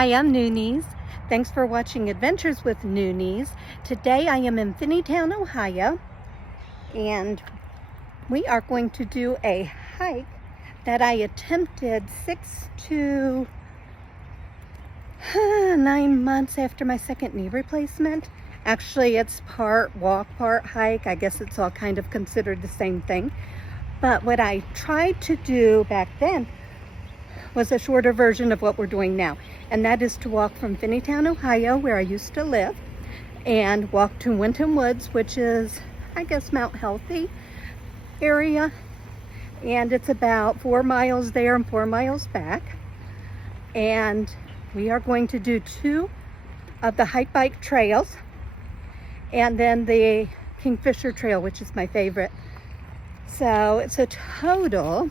Hi, I'm Noonies. Thanks for watching Adventures with Noonies. Today I am in Finneytown, Ohio, and we are going to do a hike that I attempted 6 to 9 months after my second knee replacement. Actually, it's part walk, part hike. I guess it's all kind of considered the same thing. But what I tried to do back then was a shorter version of what we're doing now. And that is to walk from Finneytown, Ohio, where I used to live, and walk to Winton Woods, which is, I guess, Mount Healthy area. And it's about 4 miles there and 4 miles back. And we are going to do 2 of the hike bike trails, and then the Kingfisher Trail, which is my favorite. So it's a total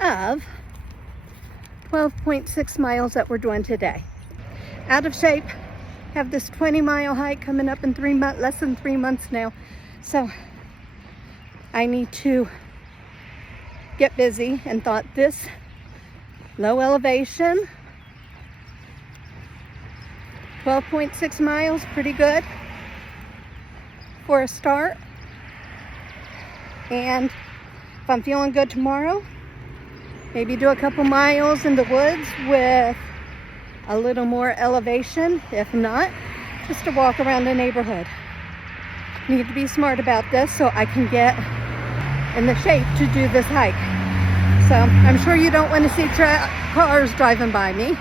of 12.6 miles that we're doing today. Out of shape, have this 20-mile hike coming up in less than 3 months now. So I need to get busy, and thought this low elevation, 12.6 miles, pretty good for a start. And if I'm feeling good tomorrow, maybe do a couple miles in the woods with a little more elevation. If not, just to walk around the neighborhood. Need to be smart about this so I can get in the shape to do this hike. So I'm sure you don't want to see cars driving by me.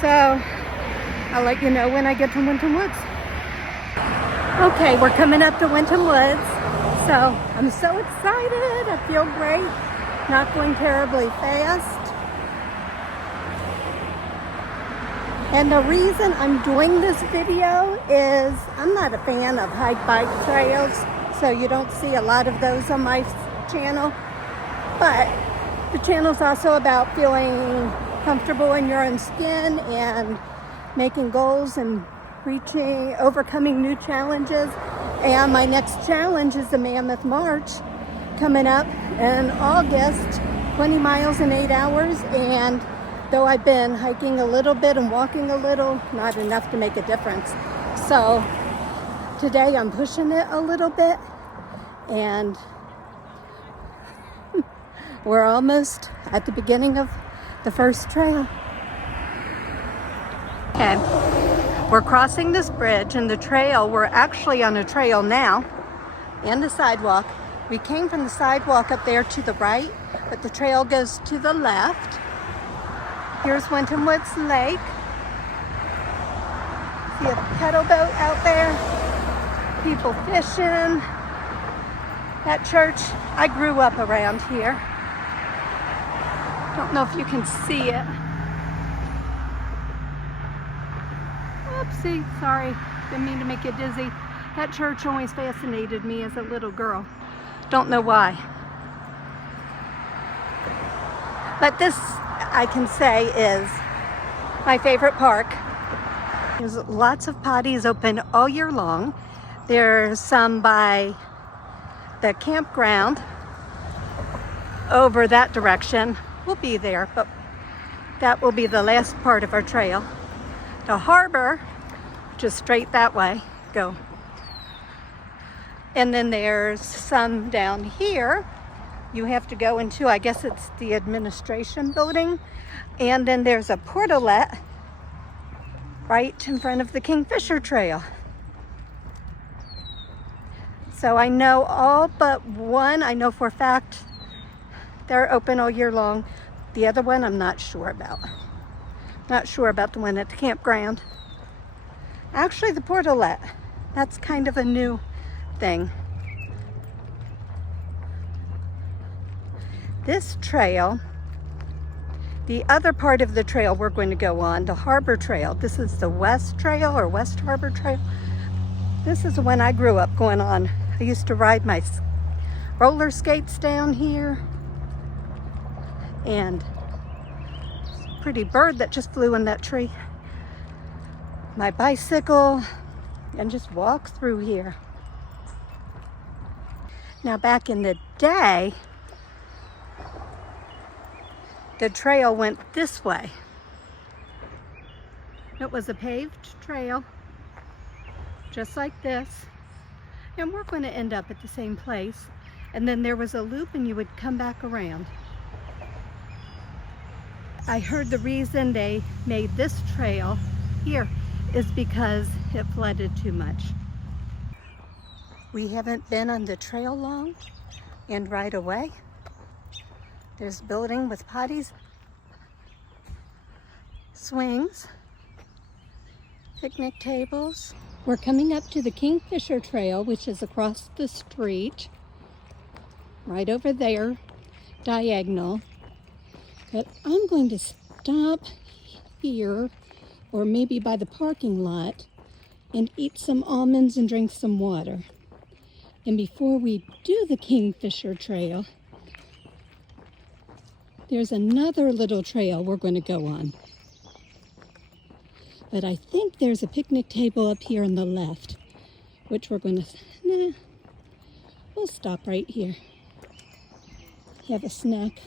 So I'll let you know when I get to Winton Woods. Okay, we're coming up to Winton Woods. So I'm so excited. I feel great. Not going terribly fast. And the reason I'm doing this video is I'm not a fan of hike bike trails, so you don't see a lot of those on my channel. But the channel's also about feeling comfortable in your own skin and making goals and overcoming new challenges. And my next challenge is the Mammoth March coming up in August, 20 miles in 8 hours. And though I've been hiking a little bit and walking a little, not enough to make a difference. So today I'm pushing it a little bit, and we're almost at the beginning of the first trail. Okay, we're crossing this bridge, and the trail, we're actually on a trail now and a sidewalk. We came from the sidewalk up there to the right, but the trail goes to the left. Here's Winton Woods Lake. See a pedal boat out there. People fishing. That church, I grew up around here. Don't know if you can see it. Oopsie, sorry. Didn't mean to make you dizzy. That church always fascinated me as a little girl. Don't know why. But this, I can say, is my favorite park. There's lots of potties open all year long. There's some by the campground over that direction. We'll be there, but that will be the last part of our trail. The harbor, just straight that way, go. And then there's some down here. You have to go into, I guess it's the administration building. And then there's a portalet right in front of the Kingfisher Trail. So I know all but one, I know for a fact they're open all year long. The other one I'm not sure about. Not sure about the one at the campground. Actually, the portalet, that's kind of a new thing. This trail, the other part of the trail we're going to go on, the Harbor Trail. This is the West Trail or West Harbor Trail. This is the one I grew up going on. I used to ride my roller skates down here. And pretty bird that just flew in that tree. My bicycle, and just walk through here. Now back in the day, the trail went this way. It was a paved trail, just like this. And we're going to end up at the same place. And then there was a loop and you would come back around. I heard the reason they made this trail here is because it flooded too much. We haven't been on the trail long, and right away there's a building with potties, swings, picnic tables. We're coming up to the Kingfisher Trail, which is across the street, right over there, diagonal. But I'm going to stop here, or maybe by the parking lot, and eat some almonds and drink some water. And before we do the Kingfisher Trail, there's another little trail we're going to go on. But I think there's a picnic table up here on the left, which we're going to, we'll stop right here. Have a snack.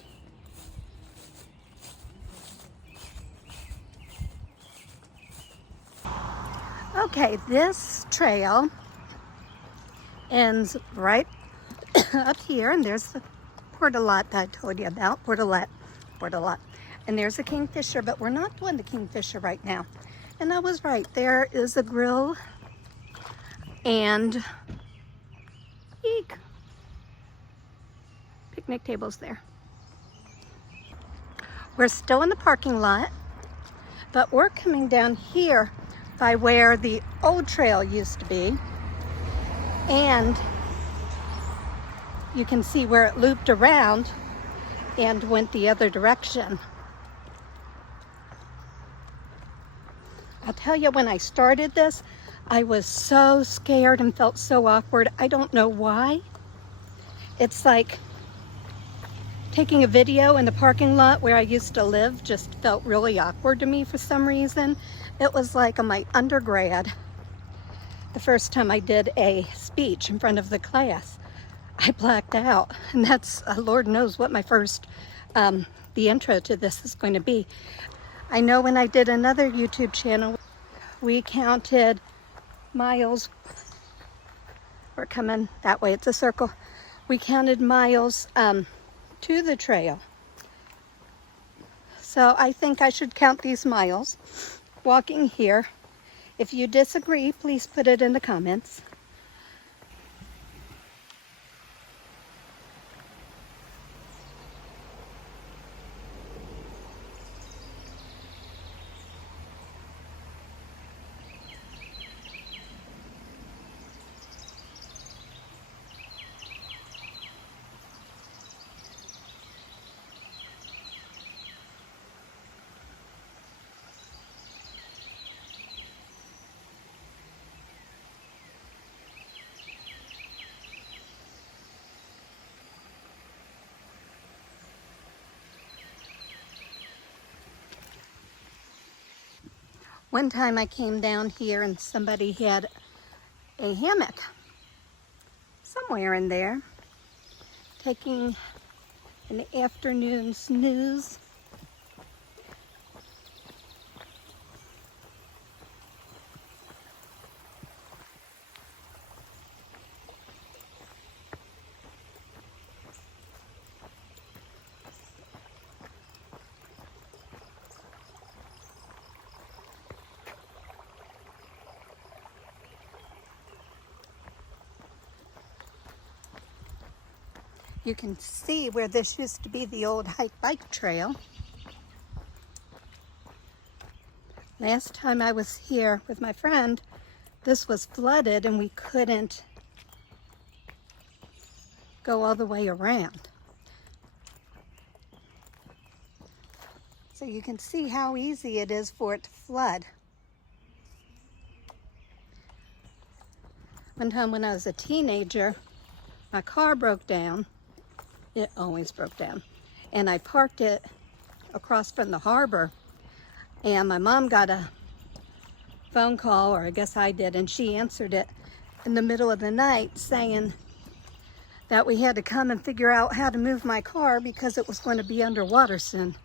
Okay, this trail ends right up here, and there's the portalot that I told you about, portalot. And there's a Kingfisher, but we're not doing the Kingfisher right now. And I was right, there is a grill and eek, picnic tables there. We're still in the parking lot, but we're coming down here by where the old trail used to be. And you can see where it looped around and went the other direction. I'll tell you, when I started this, I was so scared and felt so awkward. I don't know why. It's like taking a video in the parking lot where I used to live just felt really awkward to me for some reason. It was like on my undergrad, the first time I did a speech in front of the class. I blacked out, and that's, Lord knows what my first, the intro to this is going to be. I know when I did another YouTube channel, we counted miles. We're coming that way, it's a circle. We counted miles to the trail. So I think I should count these miles walking here. If you disagree, please put it in the comments. One time I came down here and somebody had a hammock somewhere in there, taking an afternoon snooze. You can see where this used to be the old bike trail. Last time I was here with my friend, this was flooded and we couldn't go all the way around. So you can see how easy it is for it to flood. One time when I was a teenager, my car broke down. It always broke down. And I parked it across from the harbor. And my mom got a phone call, or I guess I did, and she answered it in the middle of the night saying that we had to come and figure out how to move my car because it was going to be underwater soon.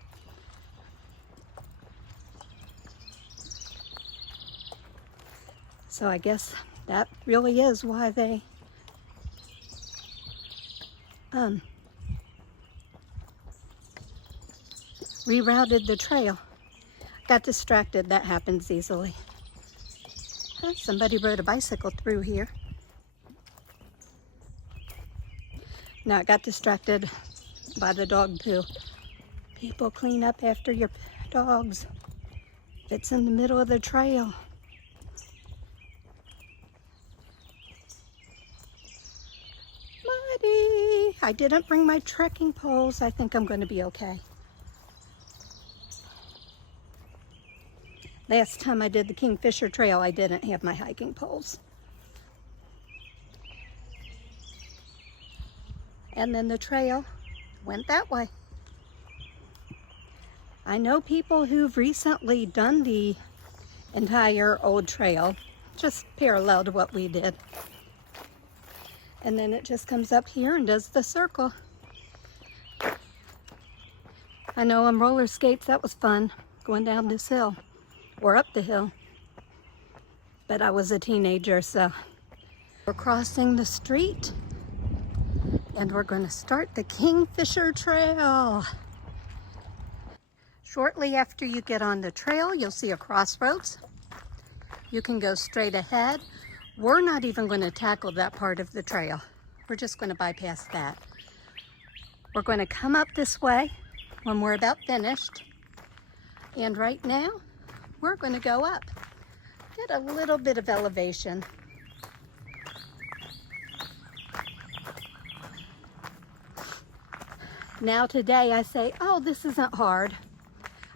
So I guess that really is why they rerouted the trail. Got distracted. That happens easily. Huh, somebody rode a bicycle through here. No, I got distracted by the dog poo. People clean up after your dogs. It's in the middle of the trail. Muddy. I didn't bring my trekking poles. I think I'm going to be okay. Last time I did the Kingfisher Trail, I didn't have my hiking poles. And then the trail went that way. I know people who've recently done the entire old trail, just parallel to what we did. And then it just comes up here and does the circle. I know on roller skates that was fun, going down this hill. Or up the hill, but I was a teenager, so we're crossing the street and we're going to start the Kingfisher Trail. Shortly after you get on the trail, you'll see a crossroads. You can go straight ahead. We're not even going to tackle that part of the trail. We're just going to bypass that. We're going to come up this way when we're about finished, and right now we're going to go up, get a little bit of elevation. Now today I say, oh, this isn't hard.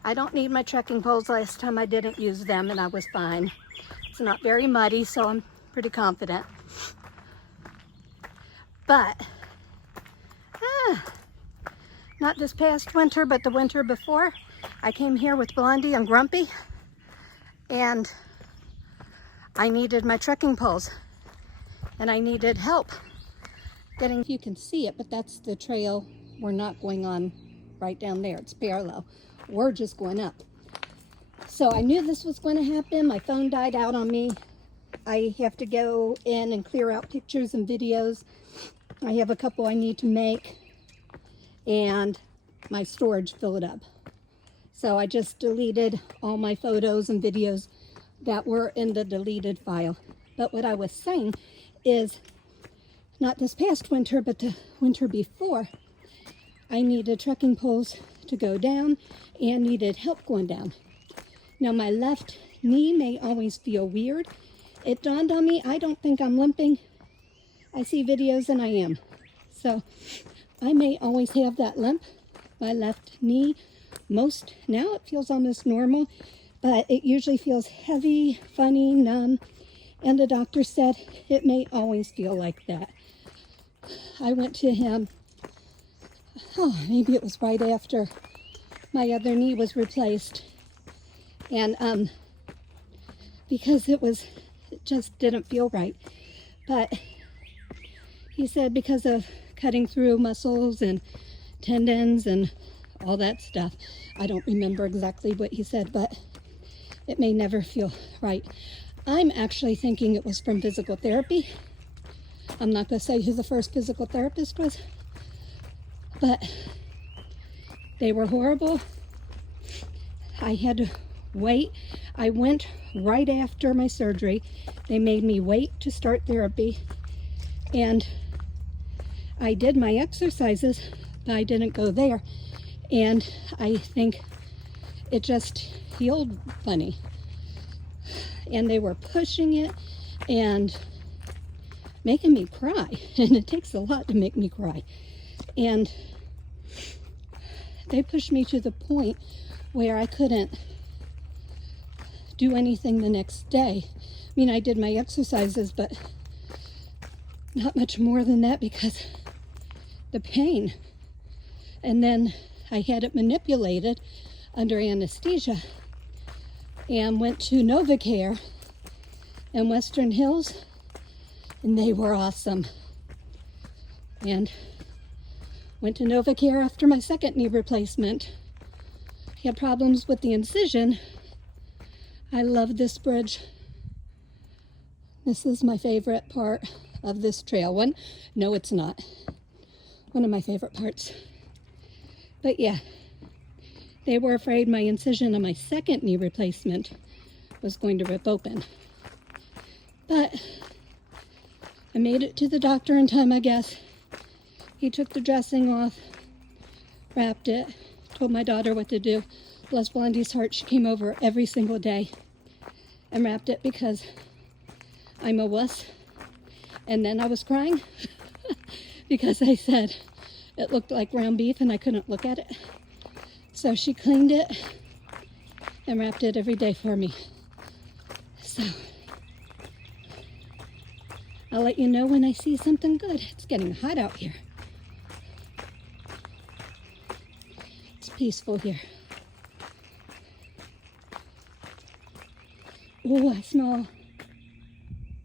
I don't need my trekking poles. Last time I didn't use them and I was fine. It's not very muddy, so I'm pretty confident. But, not this past winter, but the winter before, I came here with Blondie and Grumpy. And I needed my trekking poles and I needed help getting, you can see it, but that's the trail we're not going on right down there. It's parallel. We're just going up. So I knew this was going to happen. My phone died out on me. I have to go in and clear out pictures and videos. I have a couple I need to make and my storage filled up. So I just deleted all my photos and videos that were in the deleted file. But what I was saying is, not this past winter, but the winter before, I needed trekking poles to go down and needed help going down. Now my left knee may always feel weird. It dawned on me, I don't think I'm limping. I see videos and I am. So I may always have that limp. My left knee, now it feels almost normal, but it usually feels heavy, funny, numb, and the doctor said it may always feel like that. I went to him, maybe it was right after my other knee was replaced, and because it just didn't feel right. But he said because of cutting through muscles and tendons and all that stuff. I don't remember exactly what he said, but it may never feel right. I'm actually thinking it was from physical therapy. I'm not going to say who the first physical therapist was, but they were horrible. I had to wait. I went right after my surgery. They made me wait to start therapy, and I did my exercises, but I didn't go there. And I think it just healed funny. And they were pushing it and making me cry. And it takes a lot to make me cry. And they pushed me to the point where I couldn't do anything the next day. I mean, I did my exercises, but not much more than that because the pain. And then I had it manipulated under anesthesia and went to NovaCare in Western Hills, and they were awesome. And went to NovaCare after my second knee replacement. I had problems with the incision. I love this bridge. This is my favorite part of this trail. No, it's not. One of my favorite parts. But yeah, they were afraid my incision on my second knee replacement was going to rip open. But I made it to the doctor in time, I guess. He took the dressing off, wrapped it, told my daughter what to do. Bless Blondie's heart, she came over every single day and wrapped it because I'm a wuss. And then I was crying because I said it looked like ground beef and I couldn't look at it. So she cleaned it and wrapped it every day for me. So I'll let you know when I see something good. It's getting hot out here. It's peaceful here. Oh, I smell.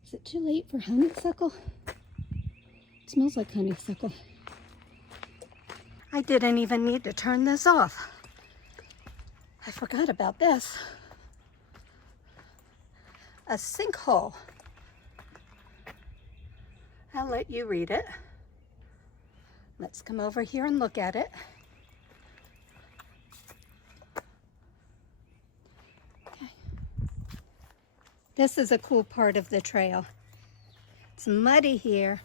Is it too late for honeysuckle? It smells like honeysuckle. I didn't even need to turn this off. I forgot about this. A sinkhole. I'll let you read it. Let's come over here and look at it. Okay. This is a cool part of the trail. It's muddy here,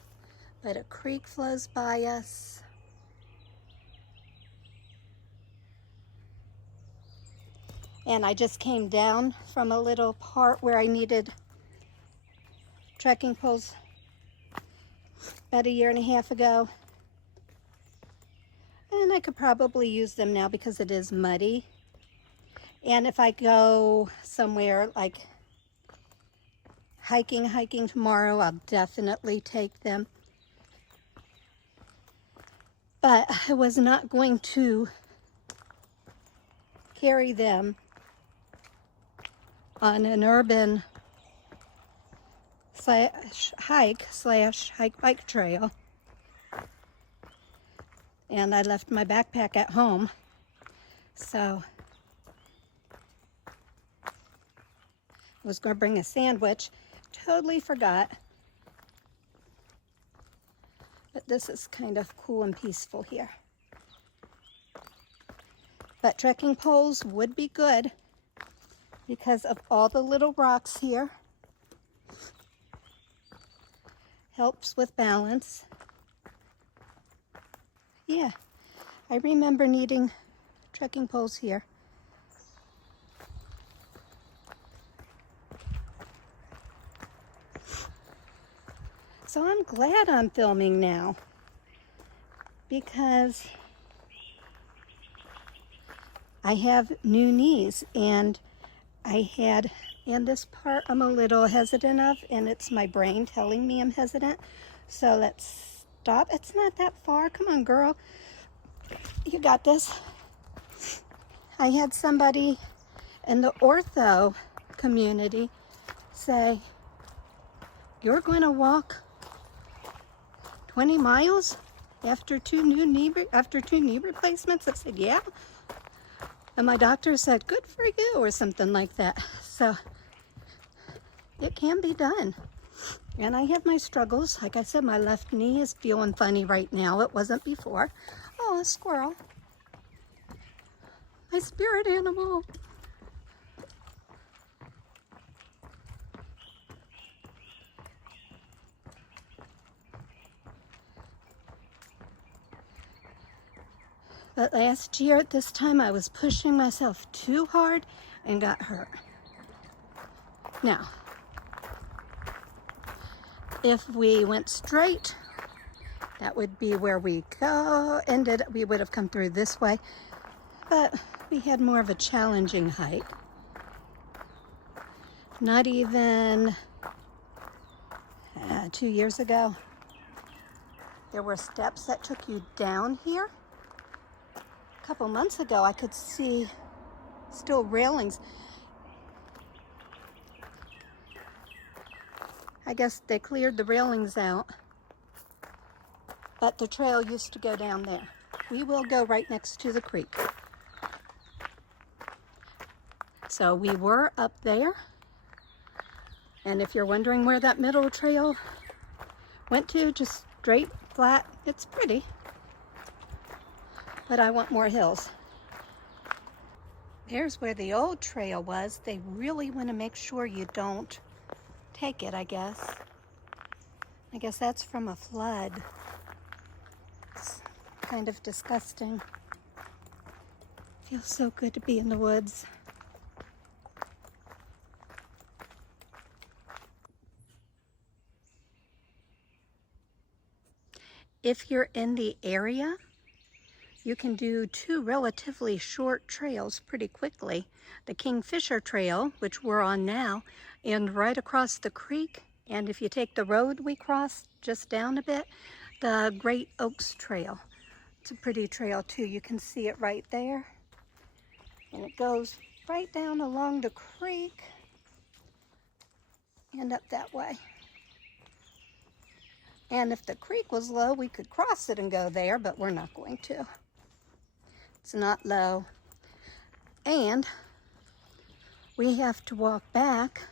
but a creek flows by us. And I just came down from a little part where I needed trekking poles about 1.5 years ago. And I could probably use them now because it is muddy. And if I go somewhere like hiking tomorrow, I'll definitely take them. But I was not going to carry them on an urban hike bike trail. And I left my backpack at home. So I was going to bring a sandwich. Totally forgot. But this is kind of cool and peaceful here. But trekking poles would be good because of all the little rocks here. Helps with balance. Yeah, I remember needing trekking poles here. So I'm glad I'm filming now because I have new knees and this part I'm a little hesitant of, and it's my brain telling me I'm hesitant. So let's stop. It's not that far. Come on, girl. You got this. I had somebody in the ortho community say, "You're going to walk 20 miles after two knee replacements?" I said, "Yeah." And my doctor said, "Good for you," or something like that. So it can be done. And I have my struggles. Like I said, my left knee is feeling funny right now. It wasn't before. Oh, a squirrel. My spirit animal. But last year at this time, I was pushing myself too hard and got hurt. Now, if we went straight, that would be where we we would have come through this way. But we had more of a challenging hike. Not even 2 years ago, there were steps that took you down here. A couple months ago, I could see still railings. I guess they cleared the railings out, but the trail used to go down there. We will go right next to the creek. So we were up there, And if you're wondering where that middle trail went to, just straight, flat, it's pretty. But I want more hills. There's where the old trail was. They really want to make sure you don't take it, I guess. I guess that's from a flood. It's kind of disgusting. Feels so good to be in the woods. If you're in the area, you can do two relatively short trails pretty quickly. The Kingfisher Trail, which we're on now, and right across the creek, and if you take the road we crossed just down a bit, the Great Oaks Trail. It's a pretty trail too. You can see it right there. And it goes right down along the creek and up that way. And if the creek was low, we could cross it and go there, but we're not going to. It's not low. And we have to walk back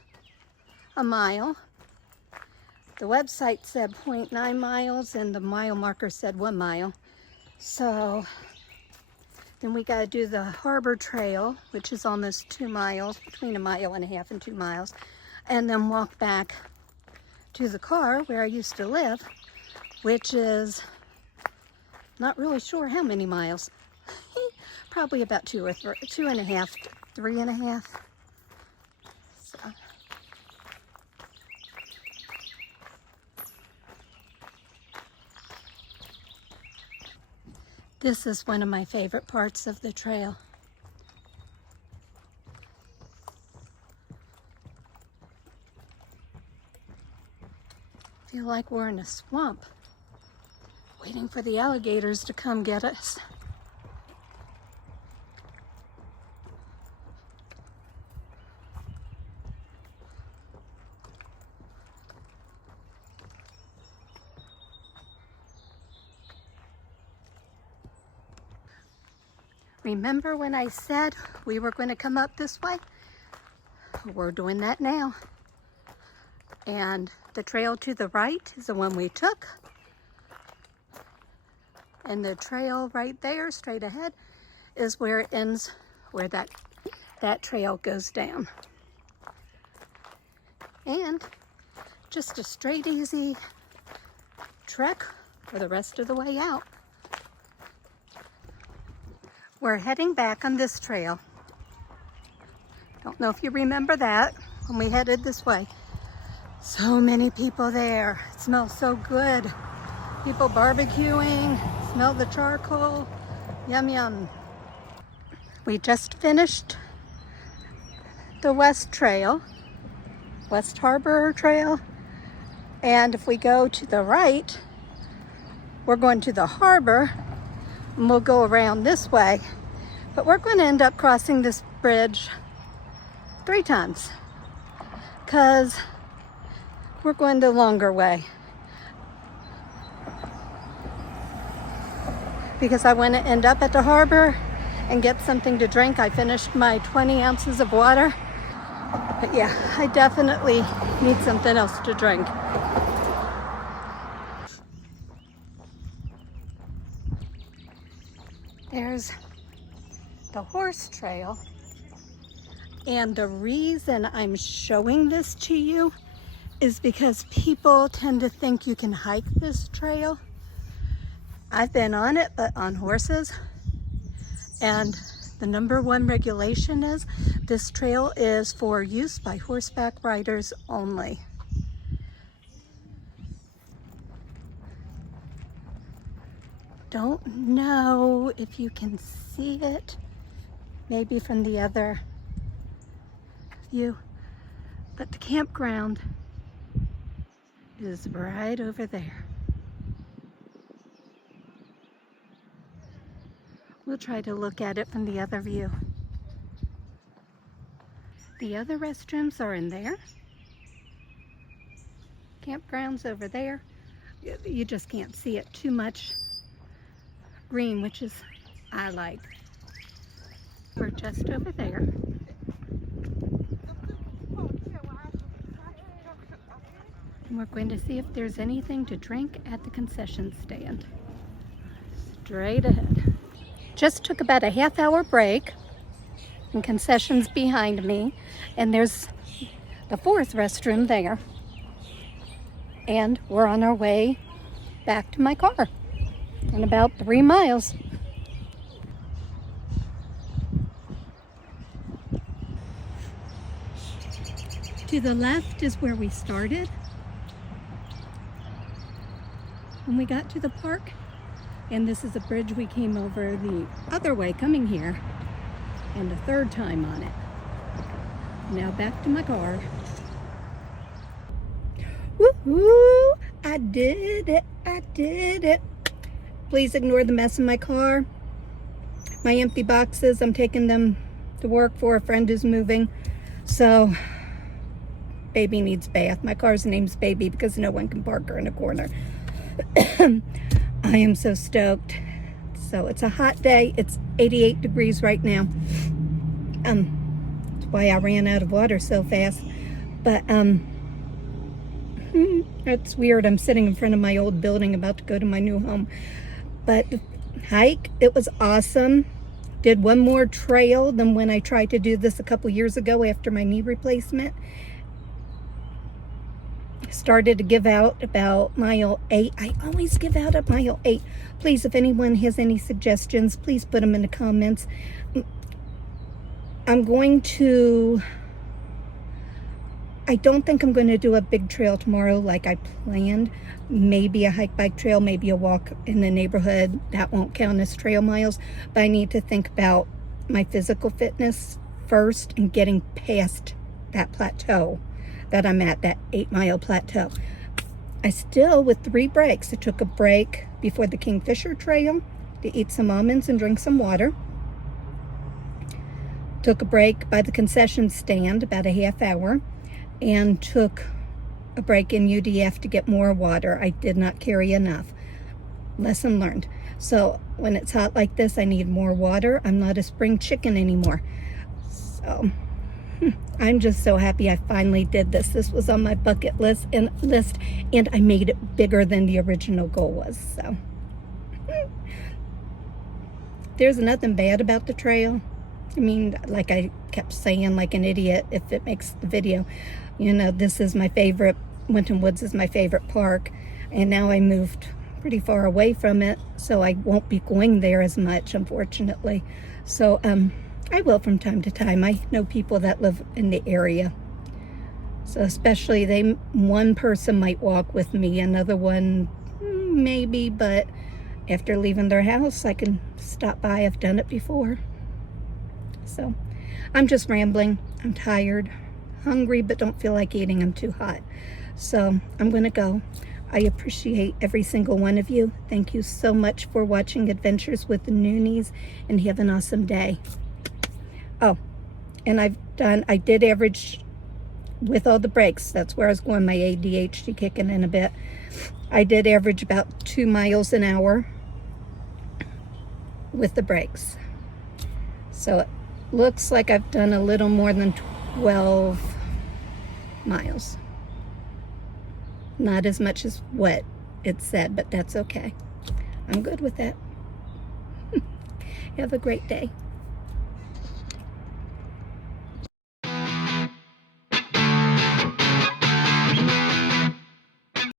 a mile. The website said 0.9 miles and the mile marker said 1 mile. So then we got to do the Harbor Trail, which is almost 2 miles, between 1.5 miles and 2 miles, and then walk back to the car where I used to live, which is not really sure how many miles. Probably about 2 or 3, 2.5, 3.5. So. This is one of my favorite parts of the trail. Feel like we're in a swamp, waiting for the alligators to come get us. Remember when I said we were going to come up this way? We're doing that now. And the trail to the right is the one we took. And the trail right there, straight ahead, is where it ends, where that trail goes down. And just a straight, easy trek for the rest of the way out. We're heading back on this trail. Don't know if you remember that when we headed this way. So many people there. It smells so good. People barbecuing, smell the charcoal. Yum, yum. We just finished the West Trail, West Harbor Trail. And if we go to the right, we're going to the harbor. And we'll go around this way, but we're going to end up crossing this bridge 3 times because we're going the longer way. Because I want to end up at the harbor and get something to drink. I finished my 20 ounces of water, but yeah, I definitely need something else to drink. There's the horse trail, and the reason I'm showing this to you is because people tend to think you can hike this trail. I've been on it, but on horses, and the #1 regulation is this trail is for use by horseback riders only. Don't know if you can see it, maybe from the other view, but the campground is right over there. We'll try to look at it from the other view. The other restrooms are in there. Campground's over there. You just can't see it too much. Green, which is I like. We're just over there. And we're going to see if there's anything to drink at the concession stand. Straight ahead. Just took about a half-hour break, and concessions behind me, and there's the fourth restroom there. And we're on our way back to my car in about 3 miles. To the left is where we started when we got to the park, and this is a bridge we came over the other way coming here, and a third time on it. Now back to my car. Woohoo! I did it! I did it! Please ignore the mess in my car. My empty boxes, I'm taking them to work for a friend who's moving. So, baby needs bath. My car's name's Baby because no one can park her in a corner. I am so stoked. So it's a hot day. It's 88 degrees right now. That's why I ran out of water so fast. But it's weird. I'm sitting in front of my old building about to go to my new home. But the hike, it was awesome. Did one more trail than when I tried to do this a couple years ago after my knee replacement. Started to give out about mile 8. I always give out at mile 8. Please, if anyone has any suggestions, please put them in the comments. I don't think I'm going to do a big trail tomorrow like I planned. Maybe a hike, bike trail, maybe a walk in the neighborhood. That won't count as trail miles. But I need to think about my physical fitness first and getting past that plateau that I'm at, that 8-mile plateau. I still, with 3 breaks, I took a break before the Kingfisher Trail to eat some almonds and drink some water. Took a break by the concession stand, about a half hour, and took a break in UDF to get more water. I did not carry enough. Lesson learned. So when it's hot like this, I need more water. I'm not a spring chicken anymore. So I'm just so happy I finally did this. This was on my bucket list, and I made it bigger than the original goal was. So there's nothing bad about the trail. I mean, like I kept saying like an idiot, if it makes the video, you know, this is my favorite. Winton Woods is my favorite park, and now I moved pretty far away from it, so I won't be going there as much, unfortunately. So I will from time to time. I know people that live in the area, so especially one person might walk with me, another one maybe, but after leaving their house I can stop by. I've done it before. So I'm just rambling. I'm tired, hungry, but don't feel like eating. I'm too hot. So I'm gonna go. I appreciate every single one of you. Thank you so much for watching Adventures with the Noonies, and have an awesome day. Oh, and I did average with all the breaks. That's where I was going, my ADHD kicking in a bit. I did average about 2 miles an hour with the breaks. So it looks like I've done a little more than 12 miles. Not as much as what it said, but that's okay. I'm good with that. Have a great day.